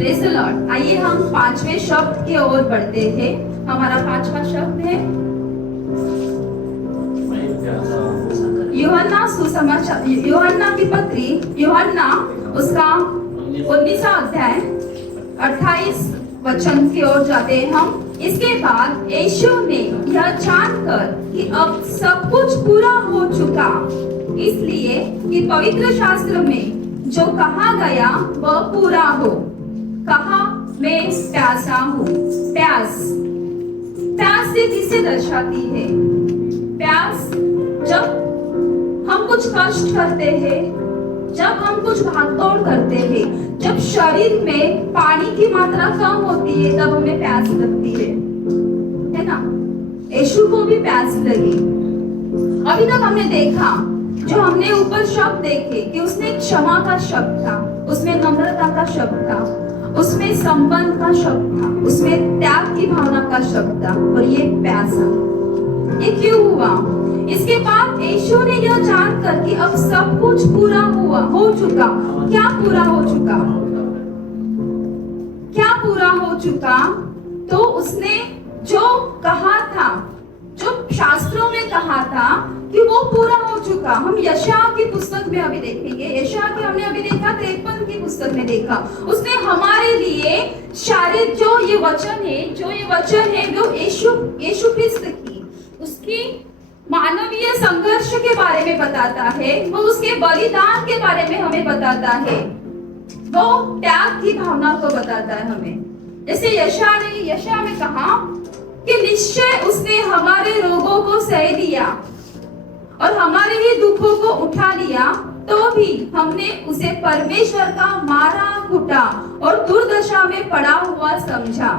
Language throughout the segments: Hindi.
Praise the Lord. आइए हम पांचवें शब्द की ओर बढ़ते हैं। हमारा पांचवा शब्द है यूहन्ना सुसमाचार, यूहन्ना की पत्री, यूहन्ना उसका 19वां अध्याय 28 वचन की ओर जाते हैं हम। इसके बाद यीशु ने यह जानकर कि अब सब कुछ पूरा हो चुका, इसलिए कि पवित्र शास्त्र में जो कहा गया वह पूरा हो, कहा मैं प्यासा हूँ। प्यास, प्यास से किसे दर्शाती है? प्यास जब हम कुछ कष्ट करते हैं, जब हम कुछ भागदौड़ करते हैं, जब शरीर में पानी की मात्रा कम होती है, तब हमें प्यास लगती है ना? यीशु को भी प्यास लगी। अभी तक हमने देखा, जो हमने ऊपर शब्द देखे कि उसने क्षमा का शब्द था, उसमें नम्रता का शब्द था, उसमें संबंध का शब्द था, उसमें त्याग की भावना का शब्द था, और ये प्यासा। ये क्यों हुआ? इसके बाद यीशु ने यह जानकर कि अब सब कुछ पूरा हो चुका। क्या पूरा हो चुका? क्या पूरा हो चुका? तो उसने जो कहा था, जो शास्त्रों में कहा था कि वो पूरा हो चुका। हम यशायाह की पुस्तक में अभी देखेंगे। यशायाह की हमने अभी देखा, 53 की पुस्तक में देखा। उसने हमारे लिए शारीरिक जो ये वचन है वो यीशु क्रिस्त की, उसकी मानवीय संघर्ष के बारे में बताता है, वो उसके बलिदान के बारे में हमें बताता है, वो त्याग की भावना को बताता है हमें। जैसे यशायाह में कहा कि निश्चय उसने हमारे रोगों को सह लिया और हमारे ही दुखों को उठा लिया, तो भी हमने उसे परमेश्वर का मारा कुटा और दुर्दशा में पड़ा हुआ समझा।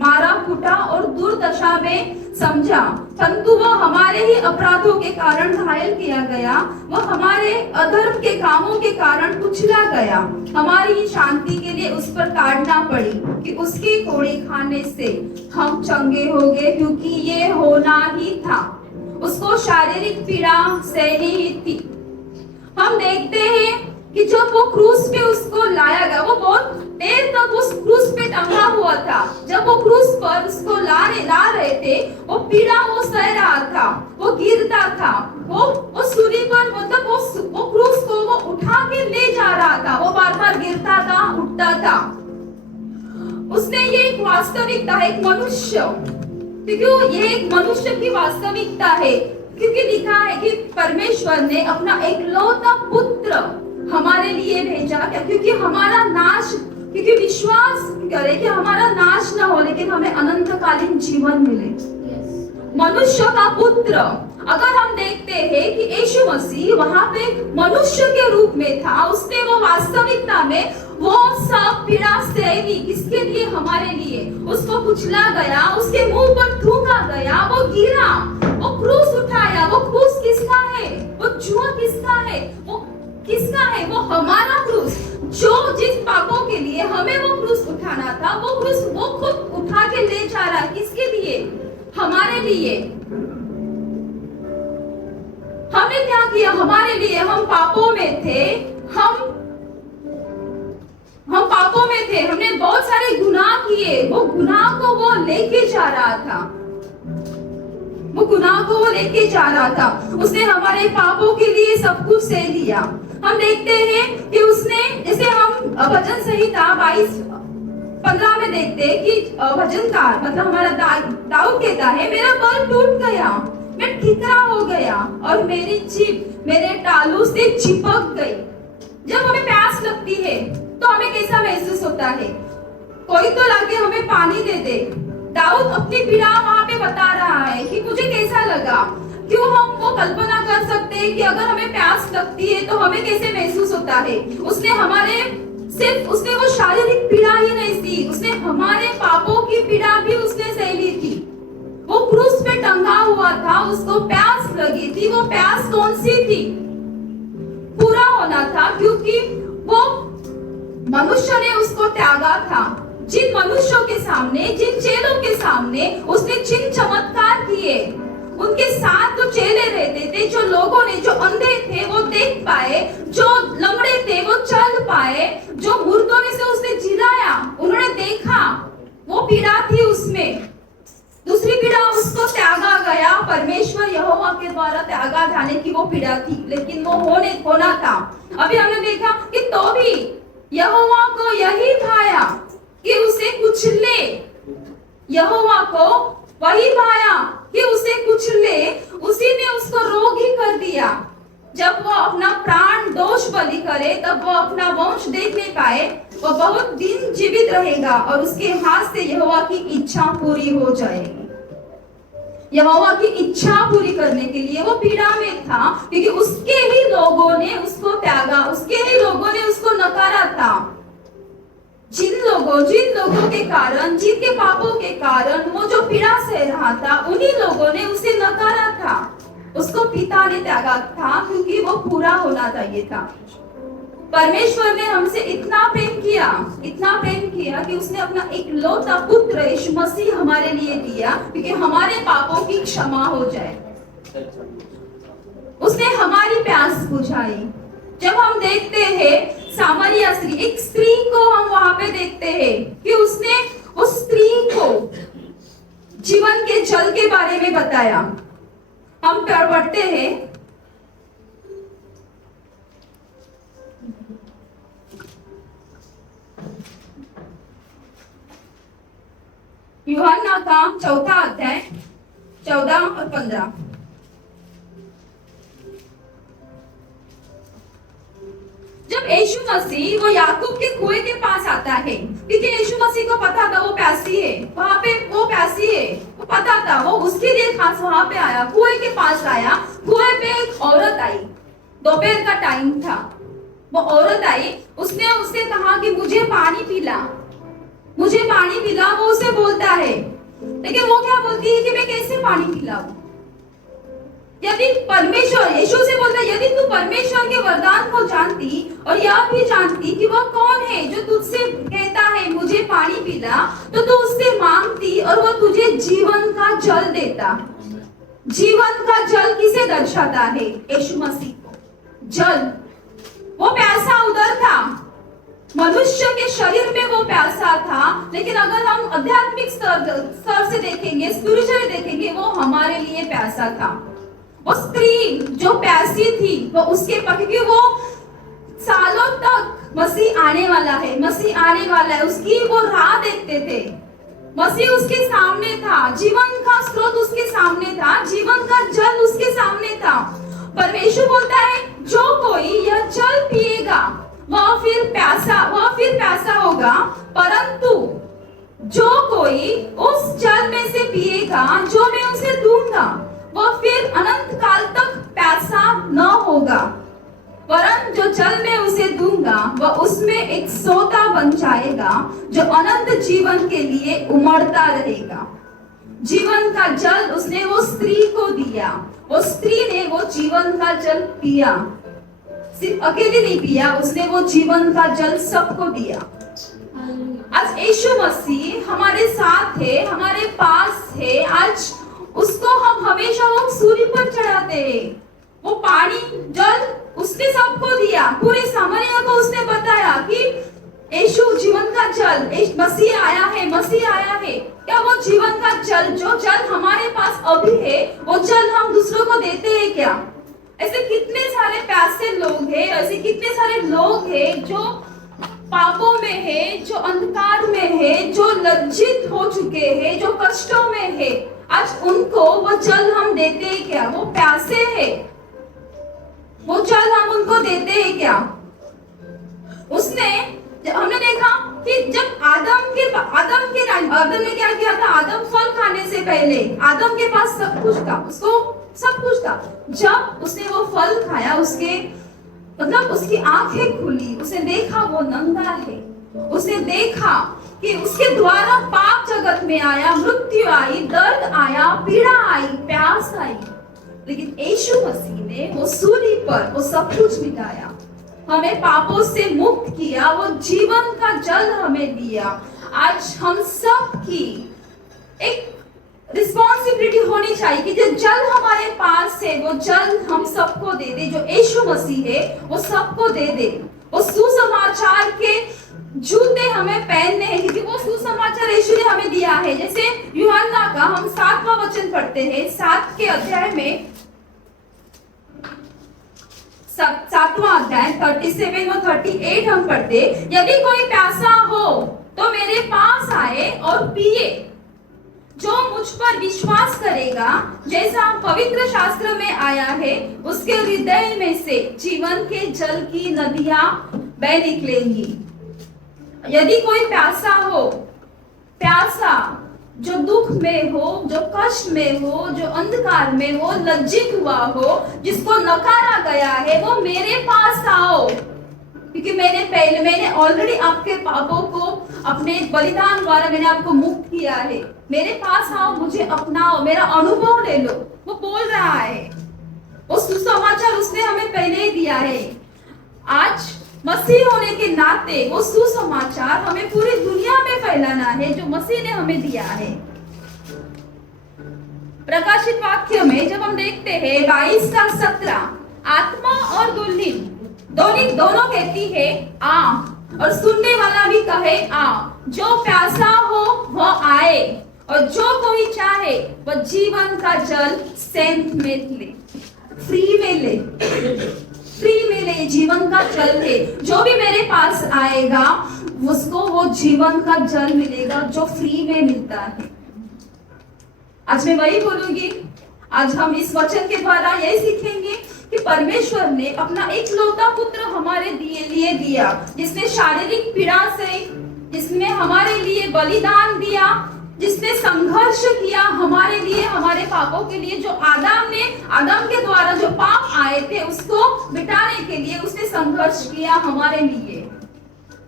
मारा कुटा और दुर्दशा में समझा, परंतु वह हमारे ही अपराधों के कारण घायल किया गया, वह हमारे अधर्म के कामों के कारण कुचला गया, हमारी ही शांति के लिए उस पर काटना पड़ी, कि उसकी कोड़ी खाने से हम चंगे हो गए, क्योंकि ये होना ही था, उसको शारीरिक पीड़ा सहनी ही थी। हम देखते हैं कि जब वो क्रूस पे उसको लाया गया, वो बहुत देर तक उस क्रूस पे टंगा हुआ था। जब वो क्रूस पर उसको ला रहे थे, वो पीड़ा वो सह रहा था, वो गिरता था, वो सूली पर, मतलब वो क्रूस को वो उठा के ले जा रहा था, वो बार बार गिरता था, उठता था। उसने ये एक वास्तविकता है, एक मनुष्य, क्योंकि ये एक मनुष्य की वास्तविकता है, क्योंकि लिखा है कि परमेश्वर ने अपना एकलौता पुत्र हमारे लिए भेजा, क्या? क्योंकि हमारा नाश, क्योंकि विश्वास करे कि हमारा नाश ना हो, लेकिन हमें अनंतकालीन जीवन मिले। मनुष्य का पुत्र, अगर हम देखते हैं कि यीशु मसीह वहां पे मनुष्य के रूप में था, उसने वो वास्तविकता में वो सब पीड़ा सहली, किसके लिए? हमारे लिए। उसको कुचला गया, उसके मुंह पर थूका गया, वो गिरा, वो क्रूस उठाया। वो क्रूस किसका है? वो जुआ किसका है? वो किसका है? वो हमारा क्रूस, जो जिस पापों के लिए हमें वो क्रूस उठाना था, वो क्रूस वो खुद उठा के ले जा रहा है। किसके लिए? हमारे लिए। हमने क्या किया? हमारे लिए। हम पापों में थे, हम पापों में थे, हमने बहुत सारे गुनाह किए, वो गुनाह को वो लेके जा रहा था, वो गुनाह को वो लेके जा रहा था। उसने हमारे पापों के लिए सब कुछ सह लिया। हम देखते हैं कि उसने, जैसे हम भजन संहिता 22:15 में देखते हैं कि भजनकार, मतलब हमारा दाऊद कहता है, मेरा बल टूट गया, मैं ठिकरा हो गया और मेरी जीभ मेरे टालू से चिपक गई। जब हमें प्यास लगती है तो हमें कैसा महसूस होता है? कोई तो लाके हमें पानी दे दे। दाऊद अपनी पीड़ा वहां पे बता रहा है कि मुझे कैसा लगा। क्यों हम वो कल्पना कर सकते हैं कि अगर हमें प्यास लगती है तो हमें कैसे महसूस होता है? उसने वो शारीरिक पीड़ा ही नहीं दी, उसने हमारे पापों की पीड़ा भी उसने सह ली थी। वो क्रूस पे टंगा हुआ था, उसको प्यास लगी थी। वो प्यास कौन सी थी? पूरा होना था, क्योंकि वो मनुष्य ने उसको त्यागा था। जिन मनुष्यों के सामने, जिन चेलों के सामने उसने चिन्ह चमत्कार किए, उनके साथ जो चेले रहते थे, जो लोगों ने, जो अंधे थे वो देख पाए, जो लंगड़े थे वो चल पाए, जो मुर्दों में से उसने जिलाया, पीड़ा थी उसमें, दूसरी पीड़ा उसको त्यागा गया, परमेश्वर यहोवा के द्वारा त्यागा जाने की वो पीड़ा थी, लेकिन वो होना था। अभी हमने देखा कि तो भी यहोवा को यही भाया कि उसे कुचले, यहोवा को वही भाया कि उसे कुचले, उसी ने उसको रोग ही कर दिया। जब वो अपना प्राण दोष बलि करे तब वो अपना वंश देख नहीं पाए, वो बहुत दिन जीवित रहेगा और उसके हाथ से यहोवा की इच्छा पूरी हो जाएगी। यहोवा की इच्छा पूरी करने के लिए वो पीड़ा में था, क्योंकि उसके ही लोगों ने उसको त्यागा, उसके ही लोगों ने उसको नकारा था। जिन लोगों के कारण, जिनके पापों के कारण वो जो पीड़ा सह रहा था, उन्हीं लोगों ने उसे नकारा था। उसको पिता ने त्यागा था क्योंकि वो पूरा होना चाहिए था। परमेश्वर ने हमसे इतना प्रेम किया कि उसने अपना इकलौता पुत्र यीशु मसीह हमारे लिए दिया, क्योंकि हमारे पापों की क्षमा हो जाए। उसने हमारी प्यास बुझाई। जब हम देखते हैं सामरिया स्त्री, एक स्त्री को हम वहां पे देखते हैं कि उसने उस स्त्री को जीवन के जल के बारे में बताया। हम पढ़ते हैं यूहन्ना का 4 अध्याय 14 और 15। जब यीशु मसीह वो याकूब के कुएं के पास आता है, क्योंकि यीशु मसीह को पता था वो प्यासी है, वहां पे वो प्यासी है, वो पता था, वो उसके लिए खास वहां पे आया, कुएं के पास आया। कुएं पे एक औरत आई, दोपहर का टाइम था। वो औरत आई, उसने उससे कहा कि मुझे पानी पिला। वो उसे बोलता है, लेकिन वो क्या बोलती है कि मैं कैसे पानी पिलाऊं? यदि परमेश्वर, यीशु से बोलता है, यदि तू परमेश्वर के वरदान को जानती और यह भी जानती कि वह कौन है जो तुझसे कहता है मुझे पानी पिला, तो तू उससे मांगती और वह तुझे जीवन का जल देता। जीवन का जल किसे दर्शाता है? यीशु मसीह को। जल, वो प्यासा उधर था, मनुष्य के शरीर में वो प्यासा था, लेकिन अगर हम आध्यात्मिक स्तर से देखेंगे, स्पिरिचुअली देखेंगे, वो हमारे लिए प्यासा था। वो स्त्री जो प्यासी थी, वो उसके क्योंकि वो सालों तक मसीह आने वाला है, उसकी वो राह देखते थे। मसीह उसके सामने था, जीवन का स्रोत उसके सामने था, जीवन का जल उसके सामने था। परमेश्वर बोलता है, जो कोई यह जल पिएगा वह फिर प्यासा होगा, परंतु जो कोई उस जल में से पिएगा जो मैं उसे दूंगा, वह फिर अनंत काल तक प्यासा न होगा, वरन जो जल मैं उसे दूंगा वह उसमें एक सोता बन जाएगा जो अनंत जीवन के लिए उमड़ता रहेगा। जीवन का जल उसने वो स्त्री को दिया। वो स्त्री ने वो जीवन का जल पिया, सिर्फ अकेले नहीं पिया, उसने वो जीवन का जल सबको दिया। आज यीशु मसीह हमारे साथ है, हमारे पास है। आज उसको हम हमेशा वो सूली पर चढ़ाते हैं। वो पानी जल उसने सबको दिया, पूरे सामरिया को उसने बताया कि यीशु जीवन का जल, मसीह आया है। क्या वो जीवन का जल, जो जल हमारे पास अभी है, वो जल हम दूसरों को देते हैं क्या? ऐसे कितने सारे प्यासे लोग हैं, ऐसे कितने सारे लोग हैं जो पापों में है, जो अंधकार में है, जो लज्जित हो चुके हैं, जो कष्टों में है। आज उनको वो जल हम देते हैं क्या? वो प्यासे हैं, वो जल हम उनको देते हैं क्या? हमने देखा कि जब आदम ने क्या किया था? आदम फल खाने से पहले आदम के पास सब कुछ था, उसको सब कुछ था। जब उसने वो फल खाया, उसकी आंखें खुली, उसने देखा वो नंगा है, उसने देखा कि उसके द्वारा पाप जगत में आया, मृत्यु आई, दर्द आया, पीड़ा आई, प्यास आई। लेकिन यीशु मसीह ने वो सूली पर वो सब कुछ मिटाया, हमें पापों से मुक्त किया, वो जीवन का जल हमें दिया। आज हम सब की एक रिस्पॉन्सिबिलिटी होनी चाहिए कि जो जल हमारे पास है वो जल हम सबको दे दे। जो यीशु मसीह है वो सबको दे दे। वो सुसमाचार के जूते हमें पहनने हैं, क्योंकि वो सुसमाचार सुसमाचार यीशु ने हमें दिया है। जैसे यूहन्ना का हम 7वां वचन पढ़ते हैं, 7 के अध्याय में, 7वां अध्याय 37 और 38 हम पढ़ते, यदि कोई प्यासा हो तो मेरे पास आए और पिए। जो मुझ पर विश्वास करेगा, जैसा पवित्र शास्त्र में आया है, उसके हृदय में से जीवन के जल की नदियां बह निकलेंगी। यदि कोई प्यासा हो, प्यासा जो दुख में हो, जो कष्ट में हो, जो अंधकार में हो, लज्जित हुआ हो, जिसको नकारा गया है, वो मेरे पास आओ, क्योंकि मैंने ऑलरेडी आपके पापों को अपने बलिदान द्वारा मैंने आपको मुक्त किया है। मेरे पास आओ, मुझे अपनाओ, मेरा अनुभव ले लो। वो बोल रहा है, वो सुसमाचार उसने हमें पहले ही दिया है। आज मसीह होने के नाते वो सुसमाचार हमें पूरी दुनिया में फैलाना है जो मसीह ने हमें दिया है। प्रकाशित वाक्य में जब हम देखते हैं 22 का 17, आत्मा और दुल्हन दोनों कहती है आ, और सुनने वाला भी कहे आ। जो प्यासा हो वह आए, और जो कोई चाहे वह जीवन का जल सेंट में ले, फ्री में ले, जीवन का जल है। जो भी मेरे पास आएगा उसको वो जीवन का जल मिलेगा जो फ्री में मिलता है। आज मैं वही बोलूंगी। आज हम इस वचन के द्वारा यही सीखेंगे कि परमेश्वर ने अपना एकलौता पुत्र हमारे लिए दिया, जिसने शारीरिक पीड़ा से, जिसने हमारे लिए बलिदान दिया, जिसने संघर्ष किया हमारे लिए, हमारे पापों के लिए। जो आदम के द्वारा जो पाप आए थे उसको मिटाने के लिए उसने संघर्ष किया हमारे लिए।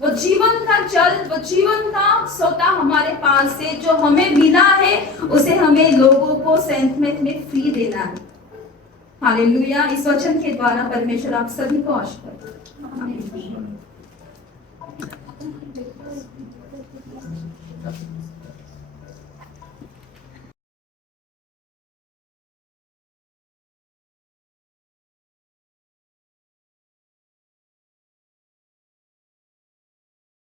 वो जीवन का जल, वो जीवन का सोता हमारे पास है, जो हमें मिला है उसे हमें लोगों को सेंट में फ्री देना है। हालेलुया। इस वचन के द्वारा परमेश्वर आप सभी को आशीर्वाद दे।